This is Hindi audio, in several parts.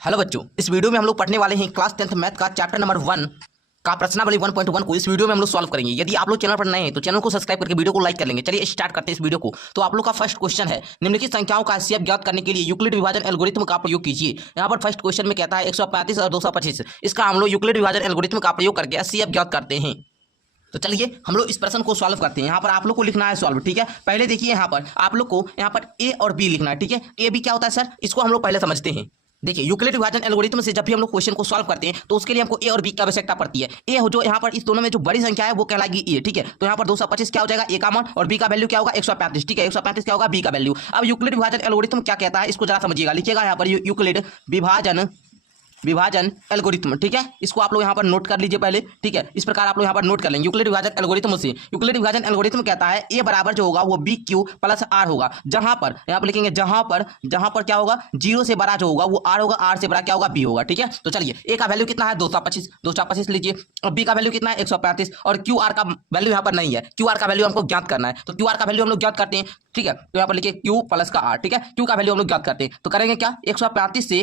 हेलो बच्चों, इस वीडियो में हम लोग पढ़ने वाले हैं क्लास 10th मैथ का चैप्टर नंबर 1 का प्रश्नावली 1.1 को इस वीडियो में हम लोग सॉल्व करेंगे। यदि आप लोग चैनल पर नए हैं तो चैनल को सब्सक्राइब करके वीडियो को लाइक कर लेंगे। चलिए स्टार्ट करते हैं इस वीडियो को। तो आप लोग का फर्स्ट क्वेश्चन है, निम्नलिखित संख्याओं का एचसीएफ ज्ञात करने के लिए यूक्लिड विभाजन एल्गोरिथम का प्रयोग कीजिए। यहाँ पर फर्स्ट क्वेश्चन में कहता है 135 और 225, इसका हम लोग यूक्लिड विभाजन एल्गोरिथम का प्रयोग करके एचसीएफ ज्ञात करते हैं। तो चलिए हम लोग इस प्रश्न को सॉल्व करते हैं। यहाँ पर आप लोग को लिखना है सॉल्व, ठीक है। पहले देखिए यहाँ पर आप लोग को यहाँ पर ए और बी लिखना है, ठीक है। ए बी क्या होता है सर, इसको हम लोग पहले समझते हैं। देखिए यूक्लिड विभाजन एल्गोरिथम से जब भी हम लोग क्वेश्चन को सॉल्व करते हैं तो उसके लिए हमको ए और बी की आवश्यकता पड़ती है। ए हो जो यहाँ पर इस दोनों में जो बड़ी संख्या है वो कहलाएगी ए, ठीक है। तो यहाँ पर 225 क्या हो जाएगा, ए का मान, और बी का वैल्यू क्या होगा 135, ठीक है। 135 क्या होगा, बी का वैल्यू। अब यूक्लिड विभाजन एल्गोरिथम क्या कहता है इसको जरा समझिएगा। लिखिएगा यहाँ पर यूक्लिड विभाजन एल्गोरिथम, ठीक है। इसको आप लोग यहाँ पर नोट कर लीजिए पहले, ठीक है। इस प्रकार आप लोग यहाँ पर नोट कर लेंगे यूक्लिड विभाजन एल्गोरिथम से। यूक्लिड विभाजन एल्गोरिथम कहता है ए बराबर जो होगा वो बी क्यू प्लस आर होगा, जहां पर यहाँ पर लिखेंगे जहां पर क्या होगा, 0 से बड़ा जो होगा वो आर होगा, आर से बड़ा क्या होगा, बी होगा, ठीक है। तो चलिए ए का वैल्यू कितना है 225 लीजिए, और बी का वैल्यू कितना है 135, और क्यू आर का वैल्यू यहाँ पर नहीं है। क्यू आर का वैल्यू हमको ज्ञात करना है, तो क्यू आर का वैल्यू हम लोग ज्ञात करते हैं, ठीक है। तो यहाँ पर लिखिए क्यू प्लस का आर, ठीक है। क्यू का वैल्यू हम लोग ज्ञात करते हैं, तो करेंगे क्या, 135 से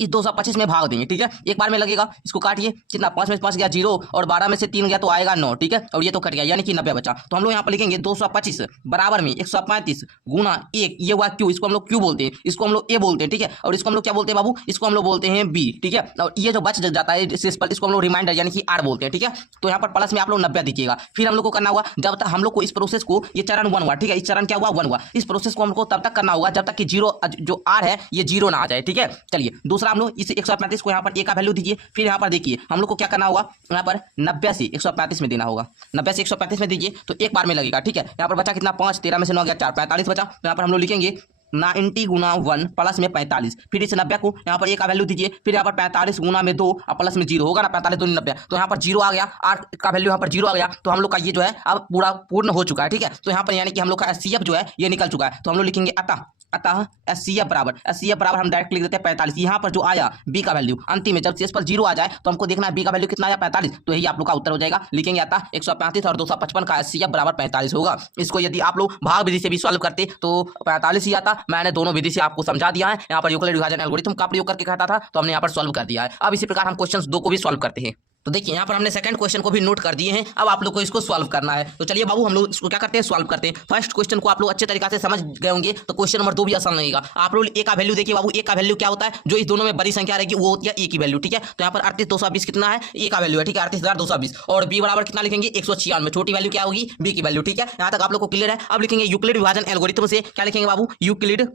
इस 225 में भाग देंगे, ठीक है। एक बार में लगेगा, इसको काटिए, कितना 5 में 5 गया 0, और 12 में से 3 गया तो आएगा 9, ठीक है। और ये तो कट गया, यानी कि 90 बचा। तो हम लोग यहाँ पर लिखेंगे 225 बराबर में 135 गुना 1, ये हुआ क्यू, इसको हम लोग क्यू बोलते हैं, इसको हम लोग ए बोलते हैं, ठीक है। और इसको हम लोग क्या बोलते हैं बाबू, इसको हम लोग बोलते हैं बी, ठीक है। और ये जो बच जाता है इसको हम लोग रिमाइंडर यानी कि आर बोलते हैं, ठीक है। तो यहाँ पर प्लस में आप लोग 90 दीजिएगा। फिर हम लोग को करना होगा, जब तक हम लोग को इस प्रोसेस को, ये चरण 1 हुआ, ठीक है। इस चरण क्या हुआ, 1 हुआ। इस प्रोसेस को हमको तब तक करना होगा जब तक कि 0 जो आर है ये 0 ना आ जाए, ठीक है। चलिए दूसरा हम लोग इस 135 को यहाँ पर ए का वैल्यू दीजिए। फिर यहाँ पर देखिए हम लोग को क्या करना होगा, यहाँ पर 90 से 135 में देना होगा, 90 से 135 में दीजिए तो एक बार में लगेगा, ठीक है। यहाँ पर बचा कितना 5, 13 में से 9 गया 4, 45 बचा। तो यहाँ पर हम लोग लिखेंगे 90 गुना 1 प्लस में 45, फिर इस 90 को यहाँ पर ए का वैल्यू दीजिए। फिर यहाँ पर 45 गुना में 2 और प्लस में 0 होगा ना, 45 2 90, तो यहाँ पर 0 आ गया, आर का वैल्यू यहाँ पर 0 आ गया। तो हम लोग का ये जो है अब पूर्ण हो चुका है, ठीक है। तो यहाँ पर यानी कि हम लोग का एचसीएफ जो है ये निकल चुका है। तो हम लोग लिखेंगे अतः एचसीएफ बराबर हम डायरेक्ट लिख देते हैं 45। यहाँ पर जो आया बी का वैल्यू अंतिम में, जब शेष पर 0 आ जाए तो हमको देखना है बी का वैल्यू कितना आया 45, तो यही आप लोग का उत्तर हो जाएगा। लिखेंगे अतः 135 और 255 का एचसीएफ बराबर 45 होगा। इसको यदि आप लोग भाग विधि से भी सॉल्व करते तो 45 ही आता। मैंने दोनों विधि से आपको समझा दिया है। यहाँ पर यूक्लिड विभाजन एल्गोरिथम का प्रयोग करके कहता था, तो हमने यहाँ पर सॉल्व कर दिया है। अब इसी प्रकार हम क्वेश्चन 2 को भी सॉल्व करते हैं। तो देखिए यहाँ पर हमने सेकंड क्वेश्चन को भी नोट कर दिए हैं। अब आप लोग को इसको सॉल्व करना है। तो चलिए बाबू हम लोग इसको क्या करते हैं, सॉल्व करते हैं। फर्स्ट क्वेश्चन को आप लोग अच्छे तरीके से समझ गए होंगे, तो क्वेश्चन नंबर 2 भी आसान लगेगा। आप लोग ए का वैल्यू देखिए बाबू, ए का वैल्यू क्या होता है, जो इस दोनों में बड़ी संख्या रहेगी वो होती है ए की वैल्यू, ठीक है। तो यहाँ पर 38220 कितना है, ए का वैल्यू है, ठीक है, 38220, और बी बराबर कितना लिखेंगे 196, छोटी वैल्यू क्या होगी, बी की वैल्यू, ठीक है। यहाँ तक आप लोग को क्लियर है। अब लिखेंगे यूक्लिड विभाजन एल्गोरिथम से, क्या लिखेंगे बाबू, यूक्लिड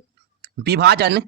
विभाजन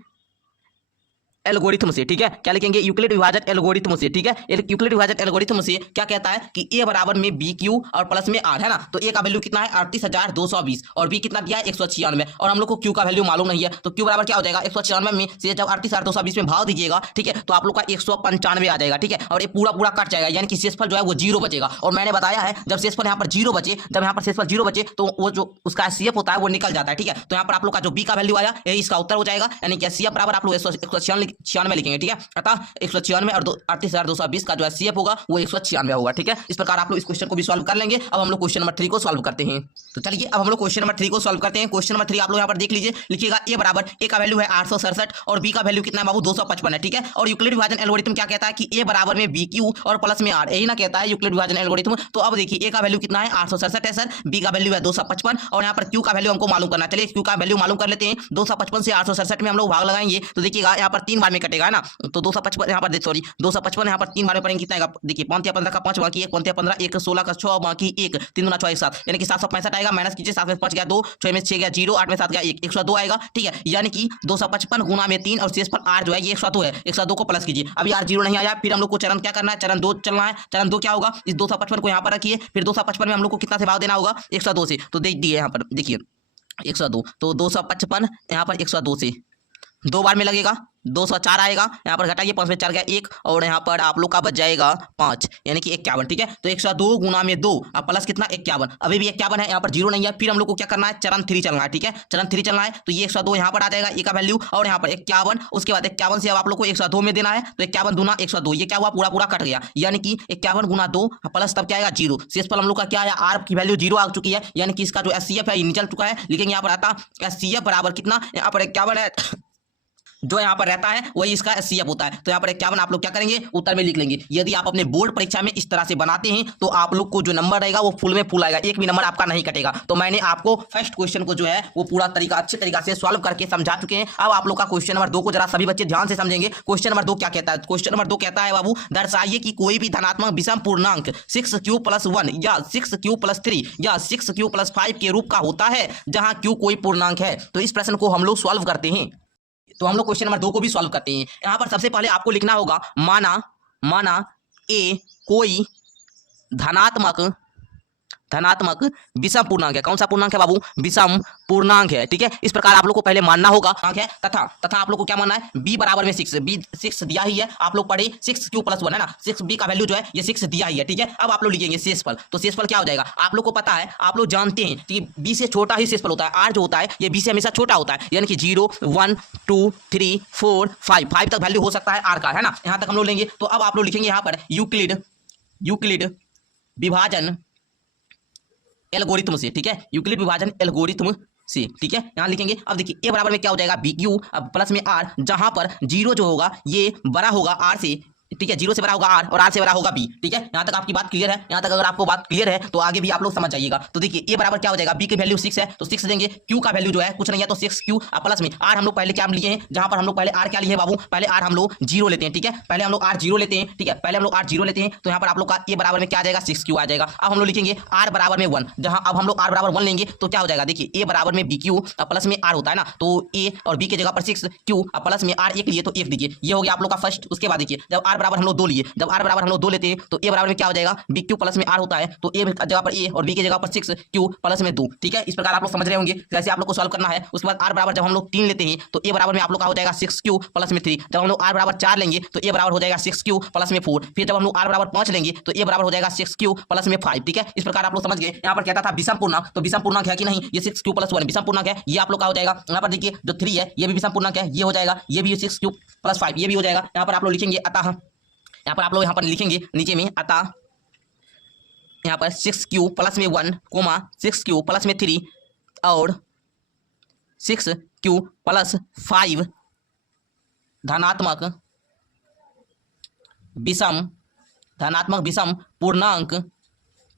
एल्गोरिथम से, ठीक है। क्या लिखेंगे, यूक्लिड विभाजन एल्गोरिथम से, ठीक है। यूक्लिड विभाजन एल्गोरिथम से क्या कहता है कि ए बराबर में बी क्यू और प्लस में आर है ना। तो ए का वैल्यू कितना है 38220, और बी कितना दिया है 196, और हम लोग को क्यू का वैल्यू मालूम नहीं है। तो क्यू बराबर क्या हो जाएगा 196 में से जब 38220 में भाग दीजिएगा, ठीक है, तो आप लोग का 195 आ जाएगा, ठीक है। और ये पूरा कट जाएगा, यानी कि शेषफल जो है वो 0 बचेगा। और मैंने बताया है जब शेषफल यहाँ पर 0 बचे, जब यहाँ पर शेषफल 0 बचे तो वो जो उसका एचसीएफ होता है वो निकल जाता है, ठीक है। तो यहाँ पर आप लोग का जो बी का वैल्यू आया यही इसका उत्तर हो जाएगा, यानी कि एचसीएफ बराबर आप लोग 196 लिखेंगे, ठीक है। अतः 196 और 38220 का जो एचसीएफ होगा वो 196 होगा, ठीक है। इस प्रकार आप लोग इस क्वेश्चन को भी सॉल्व कर लेंगे। अब हम लोग क्वेश्चन नंबर 3 को सॉल्व करते हैं। तो चलिए अब हम लोग क्वेश्चन नंबर 3 को सॉल्व करते हैं। क्वेश्चन नंबर 3 आप लोग यहाँ पर देख लीजिए। लिखिएगा ए बराबर, ए का वैल्यू है 867 और बी का वैल्यू कितना है बाबू 255 है, ठीक है। और यूक्लिड विभाजन एल्गोरिथम क्या कहता है कि ए बराबर में बी क्यू और प्लस में आर, यही ना कहता है यूक्लिड विभाजन एल्गोरिथम। तो अब देखिए ए का वैल्यू कितना है 867 है सर, बी का वैल्यू है 255, और यहाँ पर क्यू का वैल्यू हमको मालूम करना। चलिए क्यू का वैल्यू मालूम कर लेते हैं। 255 से 867 में हम लोग भाग लगाएंगे तो देखिएगा यहाँ पर 3 बार में कटेगा ना। तो 255 यहाँ पर 255 यहाँ पर 3 बार में पढ़ेंगे कितना आएगा, देखिए 5 या 15 का 5 बाकी 1 5 या 15, 1 16 का 6 बाकी 1 3 दूना 6 7, यानी कि 765 आएगा। माइनस कीजिए, 7 में 5 गया 2, 6 में 6 गया 0, 8 में 7 गया 1, 102 आएगा, ठीक है। यानी कि 255 गुना में 3 और शेष पर r जो है ये 102 है, 102 को प्लस कीजिए। अभी r 0 नहीं आया, फिर हम लोग को चरण क्या करना है, चरण 2 चलना है। चरण 2 क्या होगा, इस 255 को यहाँ पर रखिए, फिर 255 में हम लोग को कितना से भाग देना होगा 102 से। तो देख दिए यहाँ पर देखिए 102, तो 255 यहाँ पर 102 से 2 बार में लगेगा, 204 आएगा। यहाँ पर घटाइए, 5 में 4 गया 1, और यहाँ पर आप लोग का बच जाएगा 5, यानी कि 51, ठीक है। तो 102 गुना में 2 अब प्लस कितना 51, अभी भी 51 है, यहाँ पर 0 नहीं है। फिर हम लोग को क्या करना है, चरण 3 चलना है, ठीक है। चरण 3 चलना है तो ये 102 यहाँ पर आ जाएगा ए का वैल्यू, और यहाँ पर 51, उसके बाद 51 से अब आप लोग को 102 में देना है। तो 51 दूना 102, ये क्या हुआ पूरा कट गया, यानी कि 51 गुना 2 प्लस तब क्या आएगा 0। शेषफल हम लोग का क्या आया, आर की वैल्यू 0 आ चुकी है, यानी कि इसका जो एचसीएफ है ये निकल चुका है। लेकिन यहाँ पर आता एचसीएफ बराबर कितना, यहाँ पर 51 है जो यहाँ पर रहता है वही इसका एचसीएफ होता है। तो यहाँ पर क्या बना, आप लोग क्या करेंगे, उत्तर में लिख लेंगे। यदि आप अपने बोर्ड परीक्षा में इस तरह से बनाते हैं तो आप लोग को जो नंबर रहेगा वो फुल में फुल आएगा, एक भी नंबर आपका नहीं कटेगा। तो मैंने आपको फर्स्ट क्वेश्चन को जो है वो पूरा तरीका अच्छे तरीका से सॉल्व करके समझा चुके हैं। अब आप लोग का क्वेश्चन नंबर 2 को जरा सभी बच्चे ध्यान से समझेंगे। क्वेश्चन नंबर 2 क्या कहता है? क्वेश्चन नंबर 2 कहता है बाबू, दर्शाइए कि कोई भी धनात्मक विषम पूर्णांक 6q+1 या 6q+3 या 6q+5 के रूप का होता है जहां q कोई पूर्णांक है। तो इस प्रश्न को हम लोग सॉल्व करते हैं। तो हम लोग क्वेश्चन नंबर 2 को भी सॉल्व करते हैं। यहाँ पर सबसे पहले आपको लिखना होगा, माना ए कोई धनात्मक विषम पूर्णांक है। कौन सा पूर्णांक है बाबू? विषम पूर्णांक है, ठीक है। इस प्रकार आप लोग को पहले मानना होगा है तथा आप लोग को क्या मानना है, b बराबर में 6, b 6 दिया ही है, आप लोग पढ़े 6q+1 है ना, 6b का वैल्यू जो है ये 6 दिया ही है, ठीक है। अब आप लोग लिखेंगे शेषफल। तो शेषफल क्या हो जाएगा, आप लोग को पता है, आप लोग जानते हैं कि b से छोटा ही शेषफल होता है। r जो होता है ये b से हमेशा छोटा होता है, यानी कि 0 1 2 3 4 5 तक वैल्यू हो सकता है r का, है ना। यहाँ तक हम लोग लेंगे। तो अब आप लोग लिखेंगे यहाँ पर यूक्लिड विभाजन एल्गोरिथम से, ठीक है, यूक्लिड विभाजन एल्गोरिथम से, ठीक है। यहाँ लिखेंगे। अब देखिए a बराबर में क्या हो जाएगा, बी क्यू अब प्लस में r, जहां पर 0 जो होगा ये बड़ा होगा r से, ठीक है, 0 से बड़ा होगा r और r से बड़ा होगा b, ठीक है। यहाँ तक आपकी बात क्लियर है। यहाँ तक अगर आपको बात क्लियर है तो आगे भी आप लोग समझ जाइएगा। तो देखिए a बराबर क्या हो जाएगा, b की वैल्यू 6 है तो 6 देंगे, q का वैल्यू जो है कुछ नहीं है तो 6q प्लस में r हम लोग पहले क्या लिए हैं, जहां पर हम लोग पहले r क्या लिए हैं बाबू, पहले r हम लोग 0 लेते हैं, ठीक है, पहले हम लोग r 0 लेते हैं, ठीक है, पहले हम लोग r 0 लेते हैं। तो यहाँ पर आप लोग का a बराबर में क्या आ जाएगा, 6q आ जाएगा। अब हम लोग लिखेंगे r बराबर में 1, जहां अब हम लोग r बराबर 1 लेंगे तो क्या हो जाएगा, देखिए a बराबर में bq प्लस में r होता है ना, तो a और b की जगह पर 6q प्लस में r 1 लिए तो 1 दीजिए, ये हो गया आप लोग का फर्स्ट। उसके बाद देखिए जब r बराबर हम लोग 2 लिए, जब r बराबर हम लोग 2 लेते हैं तो a बराबर में क्या हो जाएगा, bq प्लस में r होता है, तो a की जगह पर a और b की जगह पर 6q प्लस में 2, ठीक है। इस प्रकार आप लोग समझ रहे होंगे कैसे आप लोग को सॉल्व करना है। उसके बाद r बराबर जब हम लोग 3 लेते हैं तो a बराबर में आप लोग का हो जाएगा 6q प्लस में 3, जब हम लोग r बराबर 4 लेंगे तो a बराबर हो जाएगा 6q प्लस में 4, फिर जब हम लोग r बराबर 5 लेंगे तो a बराबर हो जाएगा 6q प्लस में 5, ठीक है। इस प्रकार आप लोग समझ गए। यहाँ पर कहता था विषम पूर्णांक, तो विषम पूर्णांक है कि नहीं, ये 6q+1 विषम पूर्णांक है, ये आप लोग का हो जाएगा। यहाँ पर देखिए जो 3 है ये भी विषम पूर्णांक है, ये हो जाएगा, ये भी 6q+5 ये भी हो जाएगा। यहाँ पर आप लोग लिखेंगे अतः, यहाँ पर आप लोग यहाँ पर लिखेंगे नीचे में अतः यहाँ पर 6q प्लस में 1 6q प्लस में 3 और 6q प्लस 5 धनात्मक विषम पूर्णांक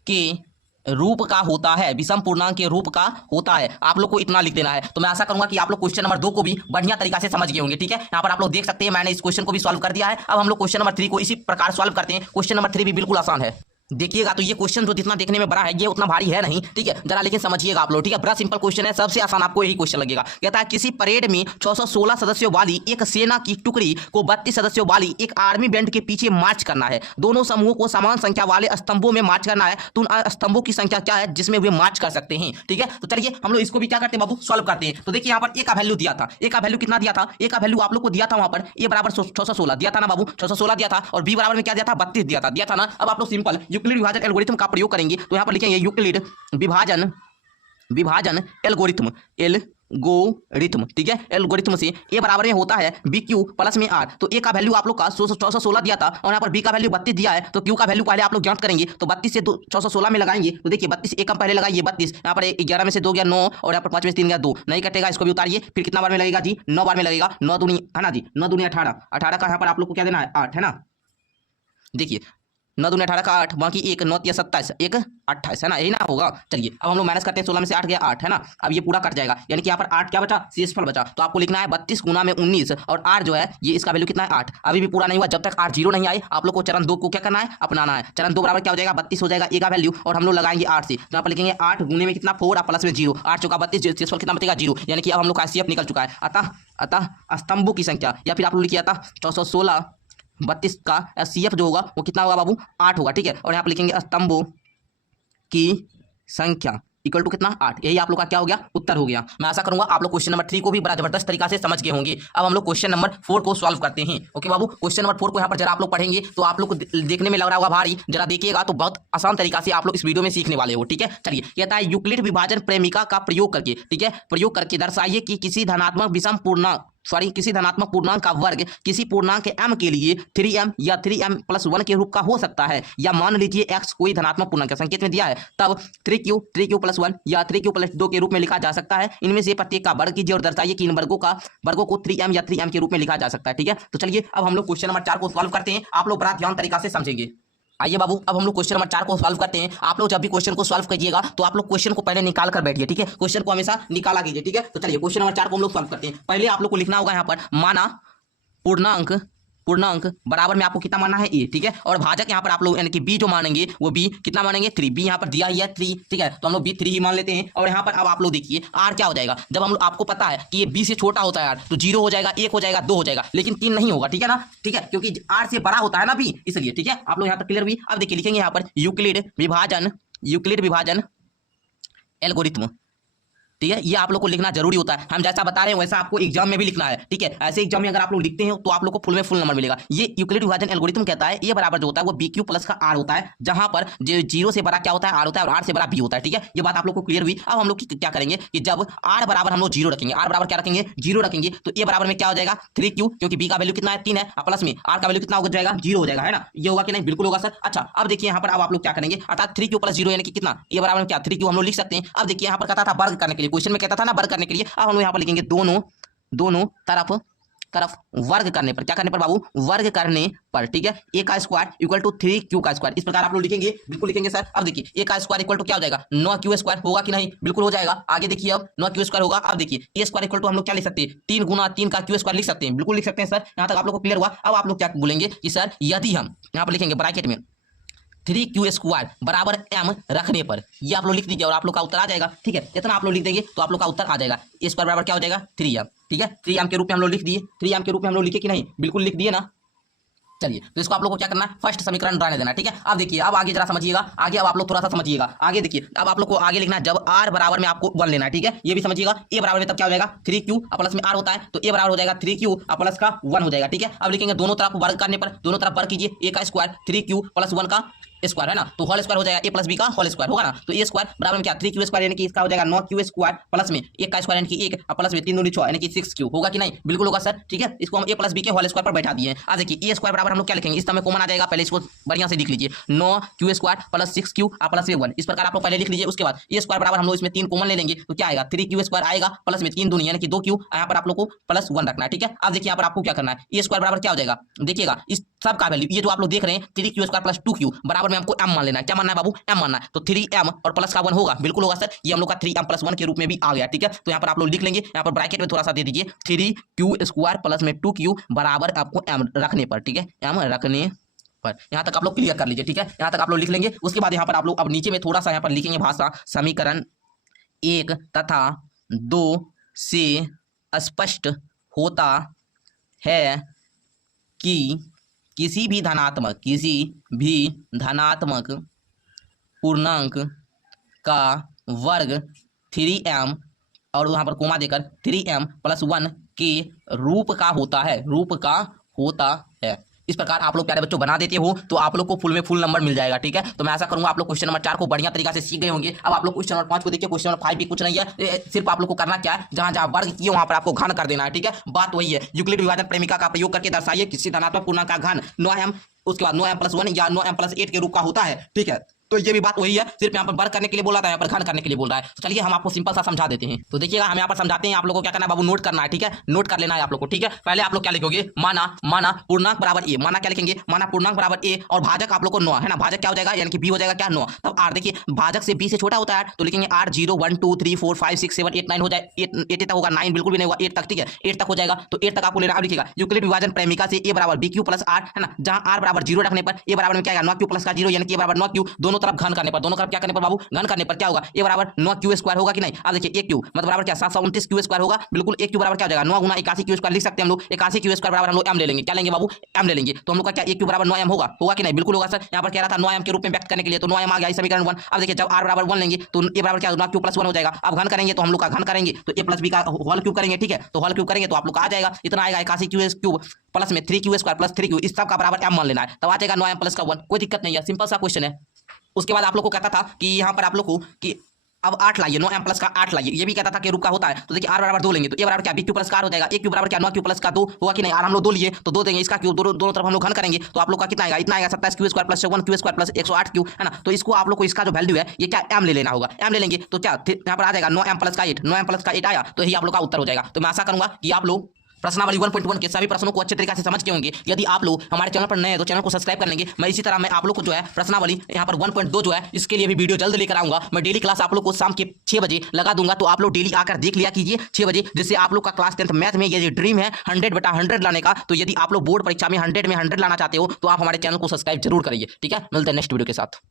के रूप का होता है, विषम पूर्णांक के रूप का होता है। आप लोग को इतना लिख देना है। तो मैं आशा करूंगा कि आप लोग क्वेश्चन नंबर 2 को भी बढ़िया तरीका से समझ गए होंगे, ठीक है। यहाँ पर आप लोग देख सकते हैं मैंने इस क्वेश्चन को भी सॉल्व कर दिया है। अब हम लोग क्वेश्चन नंबर 3 को इसी प्रकार सॉल्व करते हैं। क्वेश्चन नंबर 3 भी बिल्कुल आसान है। देखिएगा तो ये क्वेश्चन जो जितना देखने में बड़ा है ये उतना भारी है नहीं, ठीक है, जरा लेकिन समझिएगा आप लोग, ठीक है। बड़ा सिंपल क्वेश्चन है, सबसे आसान आपको यही क्वेश्चन लगेगा। कहता है किसी परेड में 616 सदस्यों वाली एक सेना की टुकड़ी को 32 सदस्यों वाली एक आर्मी बैंड के पीछे मार्च करना है। दोनों समूहों को समान संख्या वाले स्तंभों में मार्च करना है, तो उन स्तंभों की संख्या क्या है जिसमें वे मार्च कर सकते हैं, ठीक है। तो चलिए हम लोग इसको भी क्या करते हैं बाबू, सॉल्व करते हैं। तो देखिए यहाँ पर ए का वैल्यू दिया था, ए का वैल्यू कितना दिया था, ए का वैल्यू आप लोग को दिया था वहां पर ए बराबर 616 दिया था ना बाबू, 616 दिया था, और बी बराबर में क्या दिया था, 32 दिया था ना। अब आप लोग सिंपल यूक्लिड विभाजन एल्गोरिथम का प्रयोग करेंगे। तो यहाँ पर लिखेंगे यूक्लिड विभाजन एल्गोरिथम, ठीक है, एल्गोरिथम से ए बराबर में होता है बी क्यू प्लस में आर। तो ए का वैल्यू आप लोग का 616 दिया था और यहाँ पर बी का वैल्यू 32 दिया है, तो क्यू का वैल्यू पहले आप लोग ज्ञात करेंगे। तो 32 से 616 में लगाएंगे तो देखिए 32 एक कम पहले लगाइए 32, यहाँ पर 11 में से 2 गया 9 और यहाँ पर 5 में से 3 गया 2, नहीं कटेगा, इसको भी उतारिए। फिर कितना बार में लगेगा जी, 9 बार में लगेगा, 9 दूनी है ना जी, 9 दूनी 18, 18 का यहाँ पर आप लोग को क्या देना है 8, है ना। देखिए 9 दूनी 18 का 8, बाकी 1 9 या 27 1 28, है ना, यही ना होगा। चलिए अब हम लोग माइनस करते हैं, 16 में से 8 गया 8, है ना। अब ये पूरा कट जाएगा, यानी कि यहाँ पर 8 क्या बचा, शेषफल बचा। तो आपको लिखना है 32 गुना में 19 और r जो है ये इसका वैल्यू कितना है 8। अभी भी पूरा नहीं हुआ, जब तक r 0 नहीं आए आप लोग को चरण 2 को क्या करना है, अपनाना है। चरण 2 बराबर क्या हो जाएगा, 32 हो जाएगा ए का वैल्यू, और हम लोग लगाएंगे 8 से। तो यहाँ पर लिखेंगे 8 गुने में कितना 4 और प्लस में 0, 8 चौका 32, शेषफल कितना बचेगा 0, यानी कि अब हम लोग का एचसीएफ निकल चुका है। अतः स्तंभों की संख्या, या फिर आप लोग लिखिए अतः 616 32 का एचसीएफ जो होगा वो कितना होगा बाबू, 8 होगा, ठीक है। और यहाँ पर लिखेंगे स्तंभों की संख्या इक्वल टू कितना 8, यही आप लोग का क्या हो गया, उत्तर हो गया। मैं आशा करूंगा आप लोग क्वेश्चन नंबर 3 को भी बड़ा जबरदस्त तरीका से समझ गए होंगे। अब हम लोग क्वेश्चन नंबर 4 को सॉल्व करते हैं। ओके बाबू, क्वेश्चन नंबर 4 को यहाँ पर जरा आप लोग पढ़ेंगे तो आप लोग को देखने में लग रहा होगा भारी, जरा देखिएगा तो बहुत आसान तरीका से आप लोग इस वीडियो में सीखने वाले हो, ठीक है। चलिए कहता है यूक्लिड विभाजन प्रेमिका का प्रयोग करके, ठीक है, प्रयोग करके दर्शाइए कि किसी धनात्मक विषम पूर्णांक सॉरी किसी धनात्मक पूर्णांक का वर्ग किसी पूर्णांक m के लिए 3m या 3m+1 के रूप का हो सकता है, या मान लीजिए x कोई धनात्मक पूर्णांक संकेत में दिया है, तब 3q+1 या 3q+2 के रूप में लिखा जा सकता है। इनमें से प्रत्येक का वर्ग कीजिए और दर्शाइए कि इन वर्गों को 3m या 3m के रूप में लिखा जा सकता है। ठीक है, तो चलिए अब हम लोग क्वेश्चन नंबर 4 को सॉल्व करते हैं। आप लोग बड़ा ध्यान तरीका से समझेंगे। आइए बाबू, अब हम लोग क्वेश्चन नंबर 4 को सॉल्व करते हैं। आप लोग जब भी क्वेश्चन को सॉल्व कीजिएगा तो आप लोग क्वेश्चन को पहले निकाल कर बैठिए। ठीक है, क्वेश्चन को हमेशा निकाला कीजिए। ठीक है, तो चलिए क्वेश्चन नंबर 4 को हम लोग सॉल्व करते हैं। पहले आप लोग को लिखना होगा यहाँ पर माना पूर्णांक बराबर में आपको कितना मानना है ए। ठीक है, और भाजक यहाँ पर आप लोग यानी कि बी जो मानेंगे वो बी कितना मानेंगे 3। बी यहाँ पर दिया ही है 3। ठीक है, तो हम लोग बी 3 ही मान लेते हैं। और यहाँ पर अब आप लोग देखिए आर क्या हो जाएगा, जब हम लोग आपको पता है कि ये बी से छोटा होता है यार, तो 0 हो जाएगा, 1 हो जाएगा, 2 हो जाएगा, लेकिन 3 नहीं होगा। ठीक है ना, ठीक है, क्योंकि आर से बड़ा होता है ना बी, इसलिए। ठीक है, आप लोग यहाँ तक क्लियर हुई। अब देखिए लिखेंगे यहाँ पर यूक्लिड विभाजन एल्गोरिथ्म। ठीक है, ये आप लोग को लिखना जरूरी होता है। हम जैसा बता रहे हैं वैसा आपको एग्जाम में भी लिखना है। ठीक है, ऐसे एग्जाम में अगर आप लोग लिखते हैं तो आप लोग को फुल में फुल नंबर मिलेगा। ये यूक्लिड विभाजन एल्गोरिथम कहता है ए बराबर जो होता है वो BQ प्लस का R होता है, जहां पर 0 से बड़ा क्या होता है R होता है और R से बड़ा B होता है। ठीक है, ये बात आप लोग को क्लियर हुई। अब हम लोग क्या करेंगे कि जब R बराबर हम लोग 0 रखेंगे, R बराबर क्या रखेंगे 0 रखेंगे, तो ए बराबर में क्या हो जाएगा 3Q, क्योंकि B का वैल्यू कितना है 3 है, प्लस में R का वैल्यू कितना हो जाएगा 0 हो जाएगा, है ना। ये होगा कि नहीं, बिल्कुल होगा सर। अच्छा, अब देखिए यहाँ पर अब आप लोग क्या करेंगे, अर्थात 3Q + 0 यानी कि कितना, ए बराबर में क्या 3Q हम लोग लिख सकते हैं। अब देखिए यहाँ पर कहता था वर्ग करने के लिए, क्वेश्चन में कहता था ना वर्ग करने के लिए। अब हम लोग यहाँ पर लिखेंगे दोनों तरफ वर्ग करने पर, क्या करने पर बाबू, वर्ग करने पर। ठीक है, ए का स्क्वायर इक्वल टू 3Q का स्क्वायर, इस प्रकार आप लोग लिखेंगे, बिल्कुल लिखेंगे सर। अब देखिए ए का स्क्वायर इक्वल टू क्या हो जाएगा 9Q स्क्वायर, होगा कि नहीं, बिल्कुल हो जाएगा। आगे देखिए अब 9Q स्क्वायर होगा। अब देखिए ए स्क्वायर इक्वल टू हम लोग क्या लिख सकते हैं 3 गुना 3 का Q स्क्वायर लिख सकते हैं, बिल्कुल लिख सकते हैं सर। यहाँ तक आप लोग को क्लियर हुआ। अब आप लोग क्या बोलेंगे कि सर यदि हम यहाँ पर लिखेंगे ब्रैकेट में 3Q स्क्वायर बराबर M रखने पर, ये आप लोग लिख दीजिए और आप लोग का उत्तर आ जाएगा। ठीक है, इतना आप लोग लिख देंगे तो आप लोग का उत्तर आ जाएगा। ए स्क्वायर बराबर क्या हो जाएगा 3M। ठीक है, 3M के रूप में हम लोग लिख दिए, 3M के रूप में हम लोग लिखे कि नहीं, बिल्कुल लिख दिए ना। चलिए, तो इसको आप लोग को क्या करना है, फर्स्ट समीकरण रहने देना। ठीक है, अब देखिए अब आगे जरा समझिएगा, आगे अब आप लोग थोड़ा सा समझिएगा। आगे देखिए अब आप लोग को आगे लिखना है जब R बराबर में आपको 1 लेना है। ठीक है, ये भी समझिएगा। ए बराबर में तब क्या हो जाएगा 3Q प्लस में R होता है, तो ए बराबर हो जाएगा 3Q प्लस का 1 हो जाएगा। ठीक है, अब लिखेंगे दोनों तरफ वर्ग करने पर, दोनों तरफ वर्ग कीजिए, ए का स्क्वायर 3Q + 1 का स्क्वायर, है ना, तो होल स्क्वायर हो जाएगा a + b का होल स्क्वायर होगा ना। तो ए स्क्वायर बराबर में क्या 3Q स्क्वायर यानी कि इसका हो जाएगा 9Q स्क्वायर प्लस में 1 का स्क्वायर यानी कि 1 और प्लस में 3 दूनी 6 यानी कि 6Q, होगा कि नहीं, बिल्कुल होगा सर। ठीक है, इसको हम a + b के होल स्क्वायर पर बैठा दिए। अब देखिए ए स्क्वायर बराबर हम लोग क्या लिखेंगे, इस समय कॉमन आ जाएगा, पहले इसको बढ़िया से लिख लीजिए 9Q square plus 6Q plus 1, इस प्रकार आप लोग पहले लिख लीजिए। उसके बाद ए स्क्वायर बराबर हम लोग इसमें 3 कॉमन ले लेंगे तो क्या आएगा 3Q स्क्वायर आएगा प्लस में 3 दूनी यानी कि 2Q, यहाँ पर आप लोग को प्लस 1 रखना है। ठीक है, अब देखिए यहाँ पर आपको क्या करना है, ए स्क्वायर बराबर क्या हो जाएगा, देखिएगा इस सब का वैल्यू, ये जो आप लोग देख रहे हैं 3Q स्क्वायर प्लस 2Q बराबर में हमको M मान लेना है। क्या मानना है बाबू, M मानना है, तो 3M और प्लस का 1 होगा, बिल्कुल होगा सर। ये हम लोग का 3M + 1 के रूप में भी आ गया। ठीक है, तो यहाँ पर आप लोग लिख लेंगे, यहाँ पर ब्रैकेट में थोड़ा सा दे दीजिए 3Q स्क्वायर प्लस में 2Q बराबर आपको M रखने पर। ठीक है, M रखने पर, यहाँ तक आप लोग क्लियर कर लीजिए। ठीक है, यहाँ तक आप लोग लिख लेंगे। उसके बाद यहाँ पर आप लोग अब नीचे में थोड़ा सा यहाँ पर लिखेंगे भाषा, समीकरण 1 तथा 2 से स्पष्ट होता है कि किसी भी धनात्मक पूर्णांक का वर्ग 3M और यहाँ पर कोमा देकर 3M + 1 के रूप का होता है। इस प्रकार आप लोग प्यारे बच्चों बना देते हो तो आप लोग को फुल में फुल नंबर मिल जाएगा। ठीक है, तो मैं ऐसा करूंगा आप लोग क्वेश्चन नंबर 4 को बढ़िया तरीके से सीख गए होंगे। अब आप लोग क्वेश्चन नंबर 5 को देखिए, क्वेश्चन नंबर 5 भी कुछ नहीं है, सिर्फ आप लोग को करना क्या है, जहां जहां वर्ग किए वहां पर आपको घन कर देना है। ठीक है, बात वही है, यूक्लिड विभाजन प्रेमिका का प्रयोग करके दर्शाइए किसी धनात्मक पूर्णांक का घन 9M, उसके बाद 9M + 1 या 9M + 8 के रूप का होता है। ठीक है, तो ये भी बात वही है, सिर्फ यहाँ पर वर्ग करने के लिए बोला था, यहाँ पर घन करने के लिए बोल रहा है। तो चलिए हम आपको सिंपल सा समझा देते हैं। तो देखिएगा हम यहाँ पर समझाते हैं, आप लोगों को क्या करना है बाबू, नोट करना है। ठीक है, नोट कर लेना है आप लोग को। ठीक है, पहले आप लोग क्या लिखोगे, माना पूर्णांक बराबर ए, माना क्या लिखेंगे, माना पूर्णांक बराबर ए और भाजक आप लोग को 9 है ना, भाजक क्या हो जाएगा यानी कि बी हो जाएगा क्या 9। तब आर देखिए भाजक से बी से छोटा होता है तो लिखेंगे आर 0 1 2 3 4 5 6 7 8 9 हो जाए, 8 तक होगा, 9 बिल्कुल भी नहीं होगा, 8 तक। ठीक है, 8 तक हो जाएगा, तो 8 तक आपको लेना। लिखिएगा यूक्लिड विभाजन प्रेमिका से ए बराबर BQ + R, है ना, जहां R बराबर 0 रखने पर ए बराबर में क्या आएगा 9Q + का 0 यानी कि ए बराबर 9Q, दोनों तरफ घन करने पर, दोनों तरफ क्या करने पर बाबू, घन करने पर क्या होगा, ए बराबर 9Q स्क्वायर होगा कि नहीं। अब देखिए 1Q मतलब बराबर क्या 729Q स्क्वायर होगा, बिल्कुल 1Q बराबर क्या हो जाएगा 9 गुना 81Q स्क्वायर लिख सकते हैं हम लोग। 81Q स्क्वायर बराबर हम लोग M ले लेंगे, क्या लेंगे बाबू, M ले लेंगे, तो हम लोग का क्या 1Q बराबर 9M होगा कि नहीं, बिल्कुल होगा सर। यहाँ पर कह रहा था 9M के रूप में व्यक्त करने के लिए, तो 9M आ गया समीकरण 1। अब देखिए जब R बराबर 1 लेंगे तो ए बराबर क्या 9Q + 1 हो जाएगा। अब घन करेंगे तो हम लोग का घन करेंगे तो a + b का होल क्यूब करेंगे। ठीक है, तो होल क्यूब करेंगे तो आप लोग का आ जाएगा, इतना आएगा 81Q³ प्लस में 3Q स्क्वायर प्लस 3Q, इस सब का बराबर M मान लेना है, तब आ जाएगा 9M + का 1, कोई दिक्कत नहीं है, सिंपल सा क्वेश्चन है। उसके बाद आप लोग को कहता था कि यहाँ पर आप लोग को कि अब 8 लाइए, 9m प्लस का 8 लाइए। ये भी कहता था कि रूप का होता है, तो देखिए r बराबर 2 लेंगे तो a बराबर क्या b क्यूब प्लस का r हो जाएगा। a क्यूब बराबर क्या 9 क्यूब प्लस का 2 होगा कि नहीं। r हम लोग 2 लिए तो 2 देंगे, इसका क्यूब दोनों तरफ हम लोग घन करेंगे तो आप लोग का कितना आएगा, इतना आएगा 27 Q square plus 1 Q square plus 108 Q, है ना। तो इसको आप लोग को इसका जो वैल्यू है ये क्या m ले लेना होगा। m ले लेंगे तो क्या यहाँ पर आ जाएगा 9m प्लस का 8, 9m प्लस का 8 आया तो यही आप लोग का उत्तर हो जाएगा। तो मैं आशा करूंगा कि आप लोग प्रश्नावली 1.1 के सभी प्रश्नों को अच्छे तरीके से समझ के होंगे। यदि आप लोग हमारे चैनल पर नए हैं तो चैनल को सब्सक्राइब कर लेंगे। मैं इसी तरह मैं आप लोग को जो है प्रश्नावली यहाँ पर 1.2 जो है इसके लिए भी वीडियो जल्द लेकर आऊंगा। मैं डेली क्लास आप लोग को शाम के 6 बजे लगा दूंगा, तो आप लोग डेली आकर देख लिया कीजिए 6 बजे, जिससे आप लोग का क्लास 10th मैथ में ये ड्रीम है 100/100 लाने का। तो यदि आप लोग बोर्ड परीक्षा में 100 में 100 लाना चाहते हो तो आप हमारे चैनल को सब्सक्राइब जरूर करिए। ठीक है, मिलते हैं नेक्स्ट वीडियो के साथ।